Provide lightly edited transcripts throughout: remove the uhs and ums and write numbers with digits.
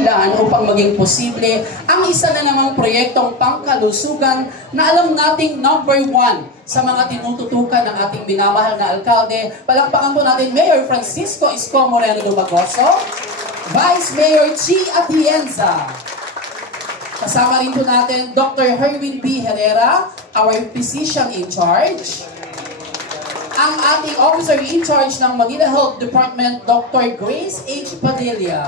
ilan upang maging posible ang isa na namang proyektong pangkalusugan na alam nating number 1 sa mga tinututukan ng ating minamahal na alkalde. Palakpakan po natin Mayor Francisco Isko Moreno Dumagoso, Vice Mayor Chi Atienza. Kasama rin po natin Dr. Herwin B. Herrera, our physician in charge. Ang ating officer in charge ng Manila Health Department, Dr. Grace H. Padilla.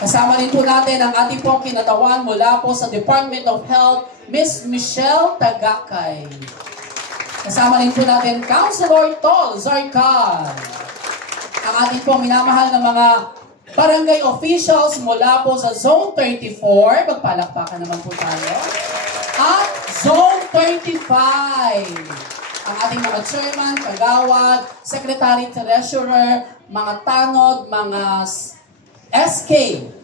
Kasama rin po natin ang ating pong kinatawan mula po sa Department of Health, Ms. Michelle Tagakay. Kasama rin po natin Councilor Tol Zarcal. Ang ating pong minamahal na mga barangay officials mula po sa Zone 34. Magpalakpakan naman po tayo. At Zone 35. Ang ating mga chairman, kagawad, secretary, treasurer, mga tanod, mga SK,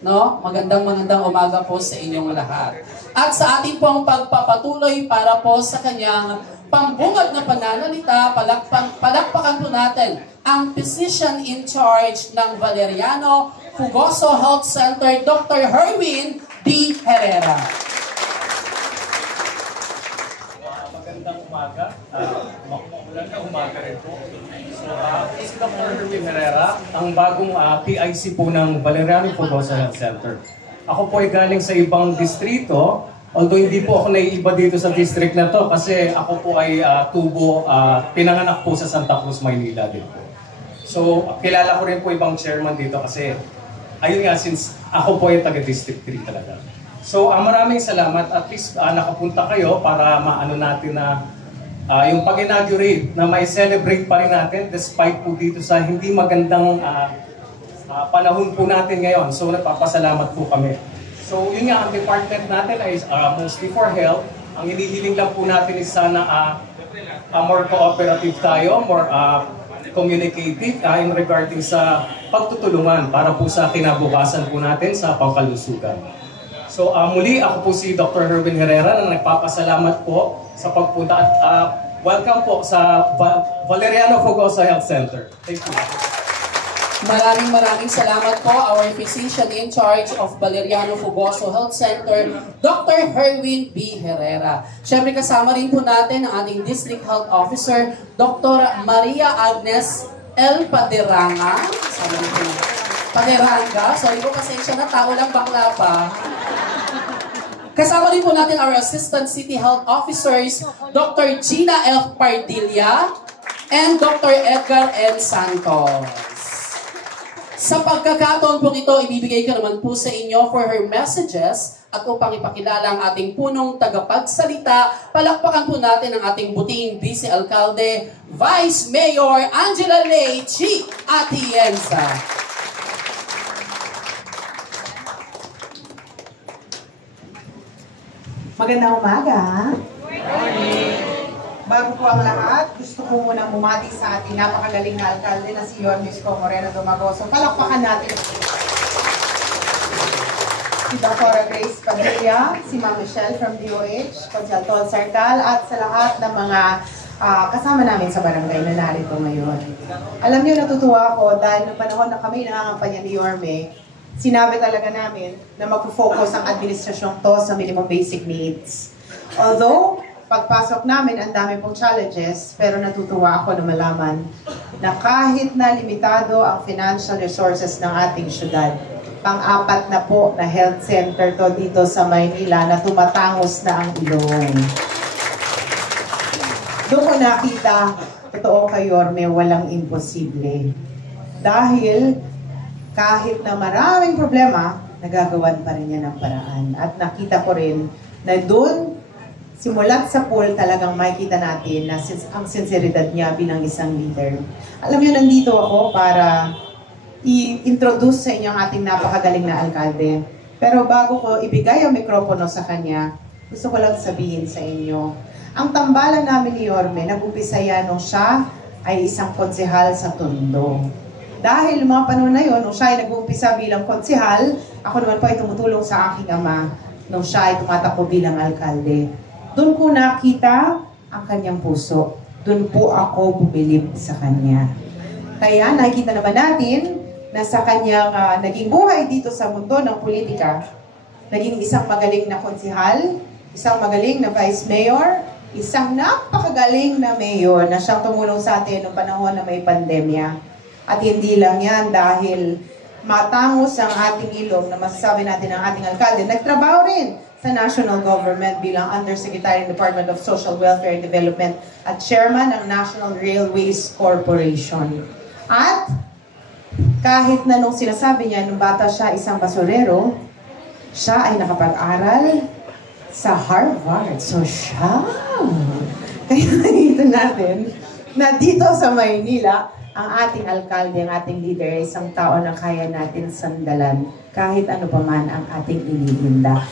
no? Magandang umaga po sa inyong lahat. At sa ating pong pagpapatuloy para po sa kanyang pambungad na pananalita, palakpakan po natin ang physician in charge ng Valeriano Fugoso Health Center, Dr. Herwin B. Herrera. Magandang umaga. Magandang umaga rin po. Si Dr. Herwin Herrera, ang bagong PIC po ng Valeriano Fugoso Health Center. Ako po ay galing sa ibang distrito, although hindi po ako naiiba dito sa district na to kasi ako po ay pinanganak po sa Santa Cruz, Maynila din po. So, kilala ko rin po ibang chairman dito kasi, ayun nga, since ako po ay taga-district 3 talaga. So, maraming salamat. At least nakapunta kayo para maano natin na yung pag-inaugurate na may celebrate pa rin natin despite po dito sa hindi magandang panahon po natin ngayon. So, nagpapasalamat po kami. So, yun nga, ang department natin ay mostly for health. Ang hinihiling lang po natin is sana more cooperative tayo, more communicative in regarding sa pagtutulungan para po sa kinabukasan po natin sa pangkalusugan. So muli, ako po si Dr. Herwin Herrera na nagpapasalamat po sa pagpunta at welcome po sa Valeriano Fugoso Health Center. Thank you. Maraming salamat po, our physician in charge of Valeriano Fugoso Health Center, Dr. Herwin B. Herrera. Siyempre kasama rin po natin ang ating District Health Officer, Dr. Maria Agnes L. Paderanga. Kasama rin po Paderanga. Sorry po, pasensya na, tao lang bakla pa. Kasama rin po natin our Assistant City Health Officers, Dr. Gina F. Pardilla and Dr. Edgar N. Santos. Sa pagkakataon po ito, ibibigay ko naman po sa inyo for her messages at upang ipakilala ang ating punong tagapagsalita, palakpakan po natin ang ating buting Vice Alcalde, Vice Mayor Angela Lei Chi Atienza. Magandang umaga. Bago po ang lahat, gusto ko munang bumati sa ating napakagaling na alkalde na si Yorme Isko Moreno Dumagoso. Palakpakan natin si Dr. Grace Padilla, si Ma'am Michelle from DOH, Consul Tol Zarcal, at sa lahat ng mga kasama namin sa barangay na narito ngayon. Alam niyo, natutuwa ako dahil noong panahon na kami nangangampanya ni Yorme, sinabi talaga namin na mag-focus ang administrasyong to sa minimum basic needs. Although, pagpasok namin, ang dami pong challenges, pero natutuwa ako na malaman na kahit na limitado ang financial resources ng ating syudad, pang-apat na po na health center to dito sa Maynila na tumatangos na ang ilong. Doon ko nakita, totoo kay Yorme, walang imposible. Dahil kahit na maraming problema, nagagawan pa rin niya ng paraan. At nakita ko rin na doon, simulat sa pool, talagang makikita natin na ang sinseridad niya bilang isang leader. Alam niyo, nandito ako para i-introduce sa inyo ang ating napakagaling na alkalde. Pero bago ko ibigay ang mikropono sa kanya, gusto ko lang sabihin sa inyo, ang tambalan namin ni Yorme, nag-umpisa yan nung siya ay isang konsehal sa Tondo. Dahil mga panahon na yun, nung siya ay nag-uumpisa bilang konsehal, ako naman po ay tumutulong sa aking ama nung siya ay tumatakbo bilang alkalde. Doon ko nakita ang kanyang puso. Doon po ako bumilib sa kanya. Kaya nakikita naman natin na sa kanyang naging buhay dito sa mundo ng politika, naging isang magaling na konsihal, isang magaling na vice mayor, isang napakagaling na mayor na siyang tumulong sa atin noong panahon na may pandemya. At hindi lang yan dahil matangos ang ating ilong na masasabi natin ang ating alkalde. Nagtrabaho rin sa national government bilang Undersecretary ng Department of Social Welfare and Development at Chairman ng National Railways Corporation. At kahit na nung sinasabi niya, nung bata siya isang basurero, siya ay nakapag-aral sa Harvard. So siya. Kaya nakita natin na dito sa Maynila, ang ating alkalde, ang ating leader, ay isang tao na kaya natin sandalan kahit ano pa man ang ating iniinda.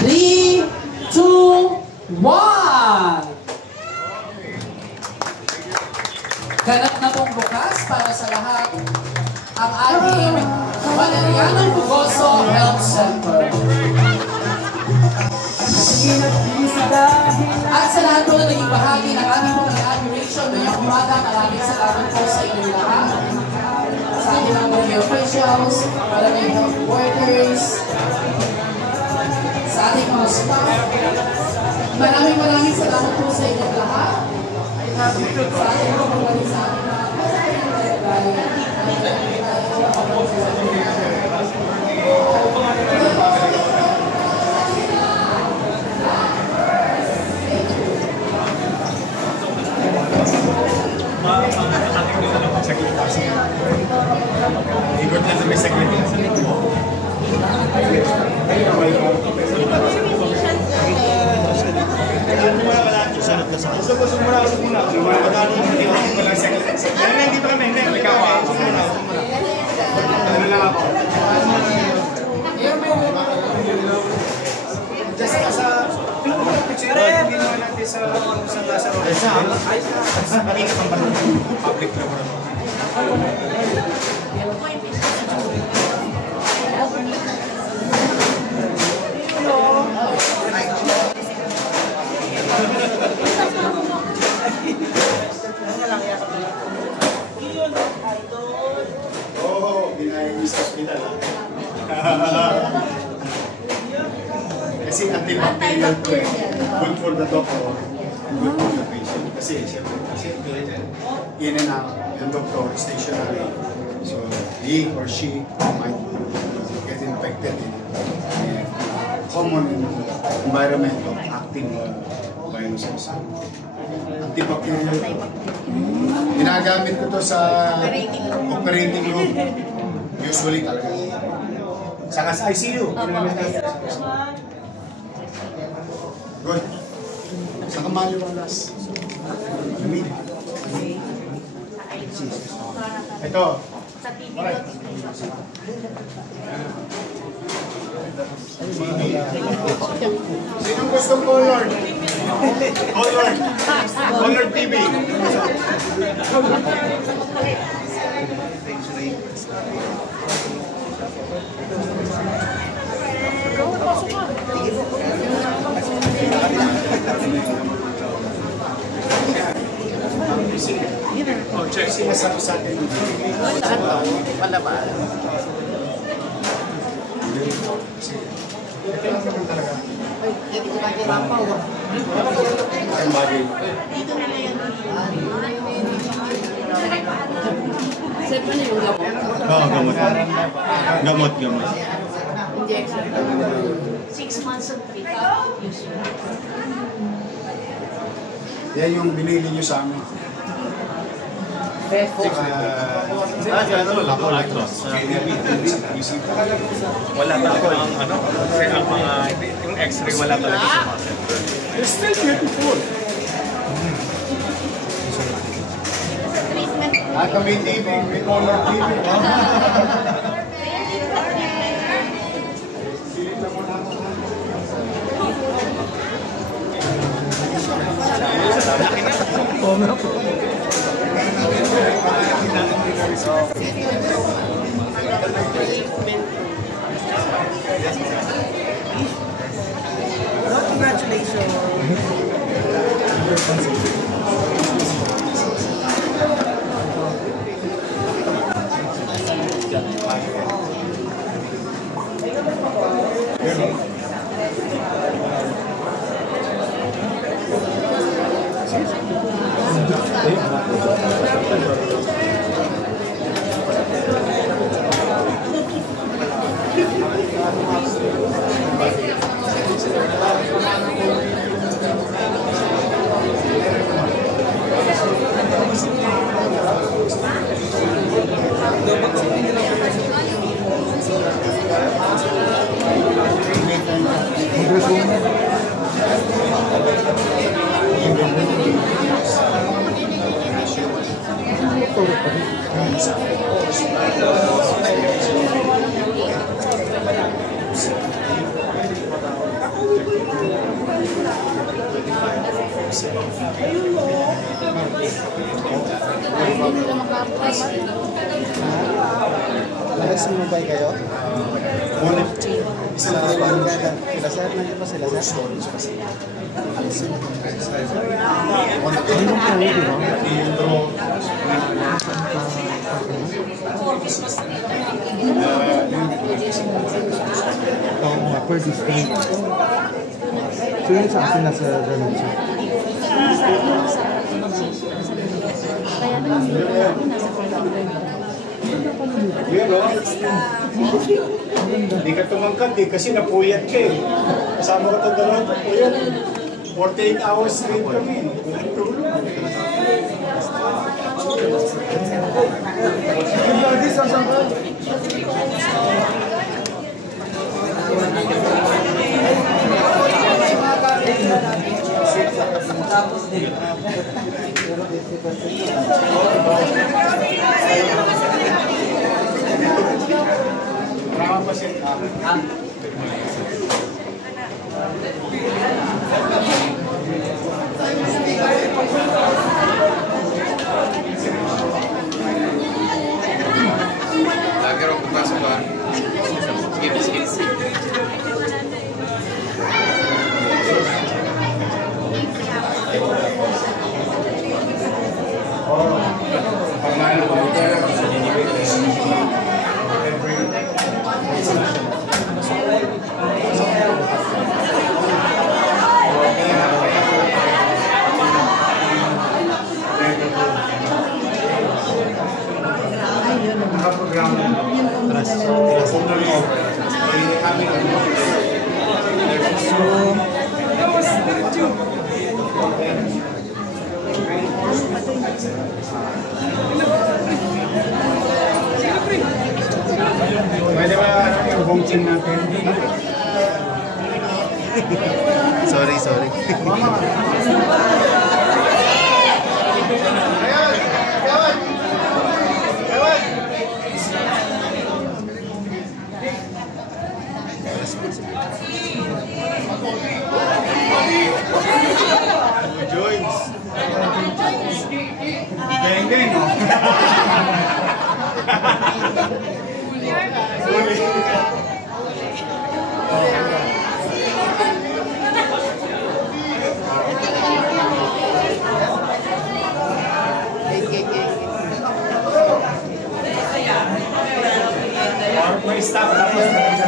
Three, two, one! Ganap na pong bukas para sa lahat ang ating Valeriano Fugoso Health Center. At sa lahat po na naging bahagi ng ating mga inauguration ngayong umaga, maraming salamat po sa inyong lahat. Sa ating mga barangay officials, barangay health workers, sa ating mga staff. Maraming salamat po sa inyong lahat. Sa ating mga pagbaling sa ating mga Ikot na may saglit. Hindi pa kami, hindi. Ikaw ano lang ako. Just sa picture, hindi naman natin sa nasa ingat ang public laboratory. Oh, binayang sa hospital. Kasi antibacterial to eh. Good for the doctor, good for the patient. Kasi siyempre, in and out, yung doctor stationary. So, he or she might get infected in common environment of active viruses. Antibacterial. Ginagamit ko to sa operating room. Usually talaga. Saka sa ICU. Good. Saka maliwalas. Ito. Alright. Sinong gustong color? Color TV. Oh, check. Sinasabi sa atin. Wala ba? Ito lang naman talaga. Ito ko nagkirapaw. Ang bagay. Dito na yan. Saan pa na yung gamot? Oo, gamot. Gamot. Injection. 6 months of treatment. Yan yung binili nyo sa amin. Wala talaga ang ano, kasi ang mga, yung x-ray wala talaga sa mga center. It's still beautiful. May TV, may color TV. Sumubay kayo? Ngunit, isa na ba? Sila sir, nandiyan pa sila sir? Oo nga, per distinct. So yun sa akin nasa ganun siya. Yun o. Hindi ka tumangkad eh, kasi napuyat ka eh. Kasama ko itong dalawang puyat. 48 hours straight kami. Walang tulog. Maraming pasyente. Lagi raw pumasok ka. Skip. Pwede ba yung bongching natin? Sorry. Joyce. Galing din, no? May stop tapos saan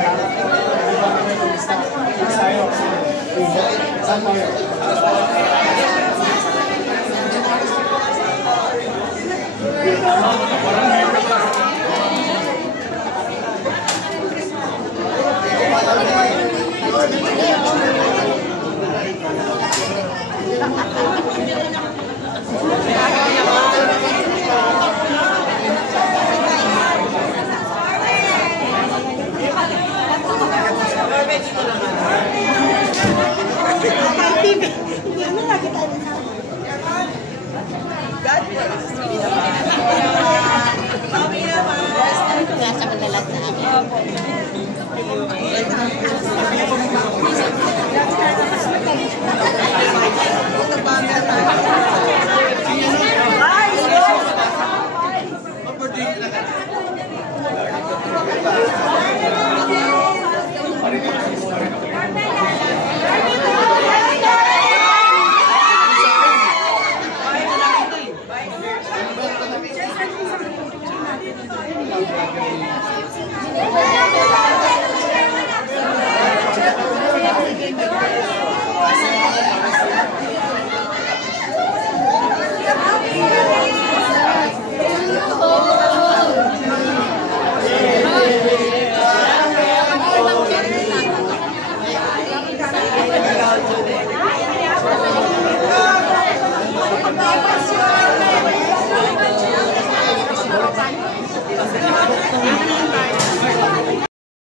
tayo?